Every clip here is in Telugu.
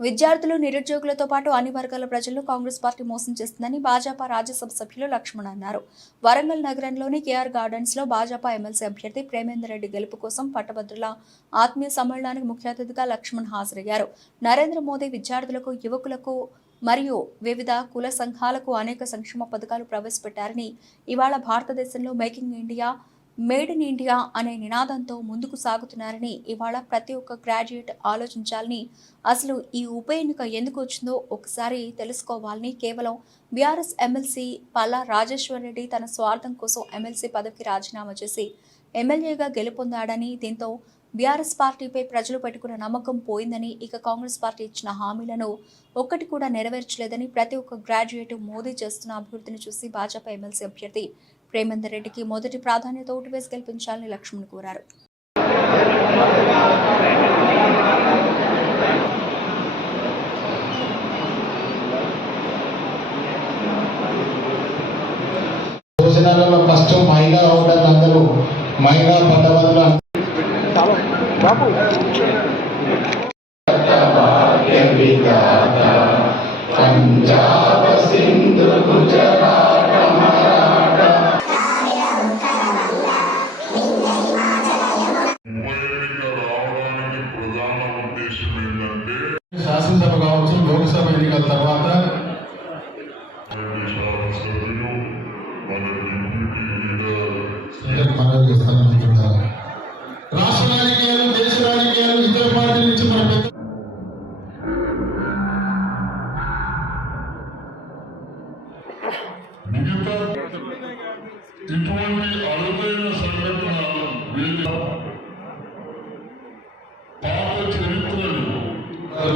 విద్యార్థులు నిరుద్యోగులతో పాటు అన్ని వర్గాల ప్రజలను కాంగ్రెస్ పార్టీ మోసం చేస్తుందని భాజపా రాజ్యసభ సభ్యులు లక్ష్మణ్ అన్నారు. వరంగల్ నగరంలోని కేఆర్ గార్డెన్స్లో భాజపా ఎమ్మెల్సీ అభ్యర్థి ప్రేమేందర్ రెడ్డి గెలుపు కోసం పట్టభద్రుల ఆత్మీయ సమ్మేళనానికి ముఖ్య అతిథిగా లక్ష్మణ్ హాజరయ్యారు. నరేంద్ర మోదీ విద్యార్థులకు యువకులకు మరియు వివిధ కుల సంఘాలకు అనేక సంక్షేమ పథకాలు ప్రవేశపెట్టారని ఇవాళ భారతదేశంలో making India made in India అనే నినాదంతో ముందుకు సాగుతున్నారని ఇవాళ ప్రతి ఒక్క గ్రాడ్యుయేట్ ఆలోచించాలని అసలు ఈ ఉప ఎన్నిక ఎందుకు వచ్చిందో ఒకసారి తెలుసుకోవాలని కేవలం బీఆర్ఎస్ ఎమ్మెల్సీ పల్లా రాజేశ్వర్ రెడ్డి తన స్వార్థం కోసం ఎమ్మెల్సీ పదవికి రాజీనామా చేసి ఎమ్మెల్యేగా గెలుపొందాడని దీంతో బీఆర్ఎస్ పార్టీపై ప్రజలు పెట్టుకున్న నమ్మకం పోయిందని ఇక కాంగ్రెస్ పార్టీ ఇచ్చిన హామీలను ఒక్కటి కూడా నెరవేర్చలేదని ప్రతి ఒక్క గ్రాడ్యుయేట్ మోదీ చేస్తున్న అభివృద్ధిని చూసి భాజపా ఎమ్మెల్సీ అభ్యర్థి ప్రేమేందర్ రెడ్డికి మొదటి ప్రాధాన్యత ఓటు వేసి గెలిపించాలని లక్ష్మణ్ కోరారు. భోజనాలలో ఫస్ట్ మహిళా ఓటర్లు అందరూ మహిళా పట్టభద్రులు పంజాబ్ రావడానికి ప్రధాన ఉద్దేశం ఏంటంటే శాసనసభ కావచ్చు లోక్సభ ఎన్నికల తర్వాత మన శాసనసభ్యులు మన డిప్యూటీ లీడర్ అందరికి మనవి చేస్తాననుకుంటున్నారు రాష్ట్ర రాజకీయాలు దేశ రాజకీయాలు ఇతర పార్టీల నుంచి మన పెద్ద మిగతా ఇటువంటి అరుదైన సంఘటన వీళ్ళ పాత చరిత్రలు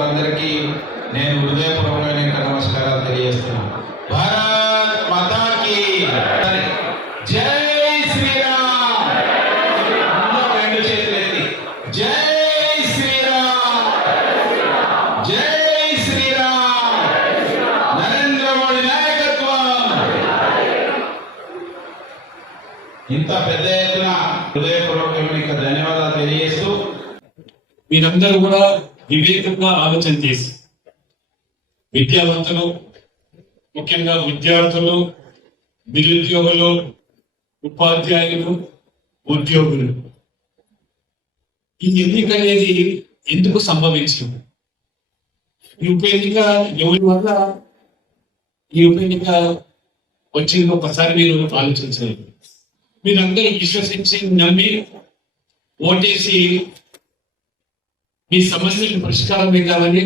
అందరికీ నేను హృదయపూర్వకమైన నమస్కారాలు తెలియజేస్తున్నాను భారత్ మాతాకి జై శ్రీరామ్. అందరూ రెండు చేతులు జై శ్రీరామ్. జై శ్రీరామ్. నరేంద్ర మోడీ నాయకత్వం. ఇంత పెద్ద ఎత్తున హృదయపూర్వకమైన ధన్యవాదాలు తెలియజేస్తూ మీరందరూ కూడా వివేకంగా ఆలోచన చేసి విద్యావంతులు ముఖ్యంగా విద్యార్థులు నిరుద్యోగులు ఉపాధ్యాయులు ఉద్యోగులు. ఈ ఎన్నిక అనేది ఎందుకు సంభవించింది? ఈ ఉప ఎన్నిక ఎవరి వల్ల ఈ ఉప ఎన్నిక వచ్చింది ఒకసారి మీరు ఆలోచించలేదు మీరందరూ విశ్వసించి నమ్మి ఓటేసి ఈ సమస్యలకు పరిష్కారం ఇద్దామని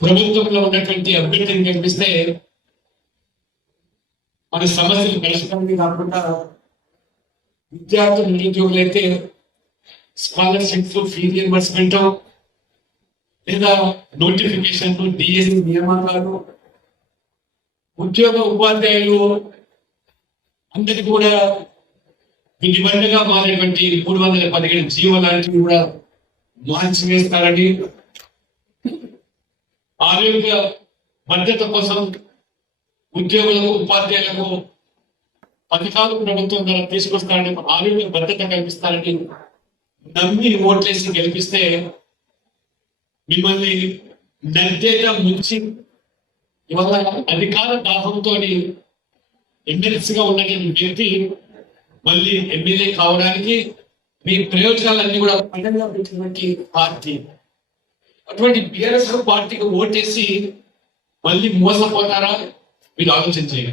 ప్రభుత్వంలో ఉన్నటువంటి అభ్యర్థిని కనిపిస్తే మన సమస్యలు పరిష్కారం కాకుండా విద్యార్థులు నిరుద్యోగులు అయితే స్కాలర్షిప్స్ ఫీ రియంబర్స్మెంట్ లేదా నోటిఫికేషన్ డిఎస్సి నియామకాలు ఉద్యోగ ఉపాధ్యాయులు అందరికి కూడా నిబంధనగా మారేటువంటి మూడు వందల పదిహేడు జీవో లాంటివి కూడా మార్చి వేస్తారని ఆరోగ్య భద్రత కోసం ఉద్యోగులకు ఉపాధ్యాయులకు పథకాలు ప్రభుత్వం ద్వారా తీసుకొస్తారని ఆరోగ్య భద్రత కల్పిస్తారని నమ్మి ఓట్లేసి గెలిపిస్తే మిమ్మల్ని నద్దేట ముంచి ఇవాళ అధికార దాహంతో ఎమ్మెల్సీగా ఉన్నటువంటి వ్యక్తి మళ్ళీ ఎమ్మెల్యే కావడానికి మీ ప్రయోజనాలన్నీ కూడా పదంగా పెట్టినటువంటి పార్టీ. అటువంటి బిఆర్ఎస్ పార్టీకి ఓటేసి మళ్ళీ మోసపోతారా? మీరు ఆలోచన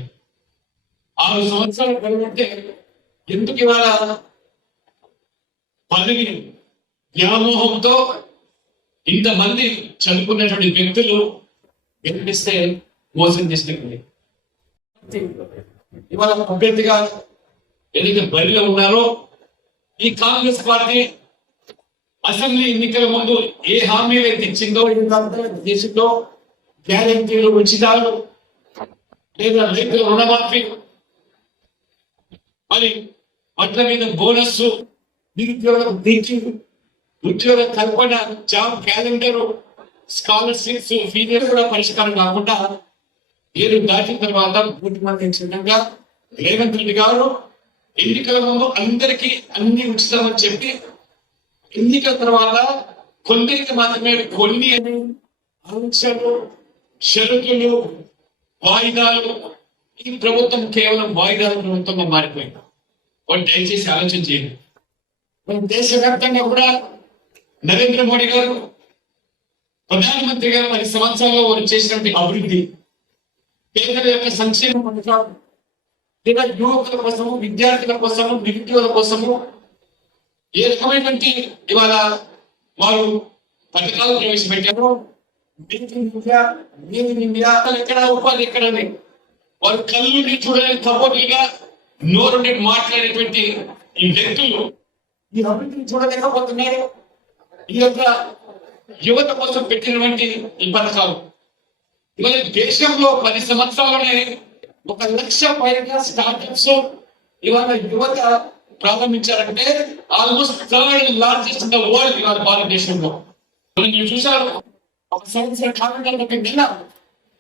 ఆరు సంవత్సరాలు కలిగితే ఎందుకు ఇవాళ పదవి వ్యామోహంతో ఇంతమంది చదువుకున్నటువంటి వ్యక్తులు గెలిపిస్తే మోసం చేసినట్టు ఇవాళ అభ్యర్థిగా ఏదైతే బరిలో ఉన్నారో ఈ కాంగ్రెస్ పార్టీ అసెంబ్లీ ఎన్నికల ముందు ఏ హామీలు అయితే ఇచ్చిందో దేశంలో గ్యారంటీలు ఉచితాలు లేదా రైతుల రుణమాఫీ. మరి పట్ల మీద బోనస్ నిరుద్యోగ దీక్ష ఉద్యోగ కల్పన జాబ్ క్యాలెండర్ స్కాలర్షిప్స్ ఫీజులు కూడా పరిష్కారం కాకుండా ఏడు దాటిన తర్వాత పూర్తి మంది రేవంత్ రెడ్డి గారు ఎన్నికల ముందు అందరికీ అన్ని ఉచితమని చెప్పి ఎన్నికల తర్వాత కొందరికి మాత్రమే కొన్ని అని ఆంక్షలు షరతులు వాయిదాలు ఈ ప్రభుత్వం కేవలం వాయిదాల ప్రభుత్వంగా మారిపోయింది. వాళ్ళు దయచేసి ఆలోచన చేయండి. మన దేశవ్యాప్తంగా కూడా నరేంద్ర మోడీ గారు ప్రధానమంత్రి గారు పది సంవత్సరాల్లో వారు చేసినటువంటి అభివృద్ధి పేదల యొక్క సంక్షేమ పథకాలు లేదా యువకుల కోసము విద్యార్థుల కోసము నిరుద్యోగుల కోసము ఏ రకమైనటువంటి ఇవాళ వారు పథకాలు ప్రవేశపెట్టారు ఎక్కడ ఉపాధి ఎక్కడ వారు కళ్ళు చూడలేని కబోర్లుగా నోరు మాట్లాడేటువంటి ఈ వ్యక్తులు ఈ అభివృద్ధిని చూడలేకపోతున్నారు. ఈ యొక్క యువత కోసం పెట్టినటువంటి ఈ పథకాలు. ఇవాళ దేశంలో పది సంవత్సరాలనే ఒక లక్ష పైగా స్టార్టప్స్ ఇవాళ యువత ప్రారంభించారంటే almost third largest in the world ఇవాళ భారతదేశంలో. మనం మీరు చూసారు ఒక సంవత్సర కాలంలో ఒక నెల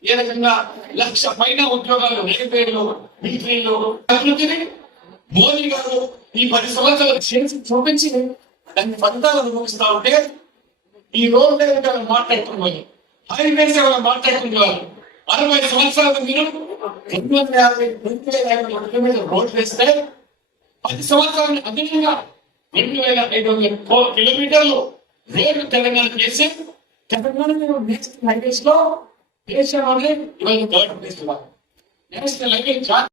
ఏ రకంగా లక్ష పైన ఉద్యోగాలు రైల్వేలు మిలిటరీలు అభివృద్ధిని మోదీ గారు ఈ పది సంవత్సరాలు చేసి చూపించి దాన్ని ఫలితాలు అనుభవిస్తా ఉంటే ఈ రోడ్డు ఏదైనా మాట్లాడుతున్నారు హైవేస్ ఏమైనా మాట్లాడుకునేవారు అరవై సంవత్సరాలు మీరు రెండు యాభై రెండు వేల యాభై రోడ్లు వేస్తే పది సంవత్సరాలు అదనంగా రెండు వేల ఐదు వందల కిలోమీటర్లు రోడ్డు తెలంగాణ చేసి తెలంగాణ నేషనల్ హైవేస్లో దేశంలోనే ఇవాళ థర్డ్ ప్లేస్ నేషనల్ హైవే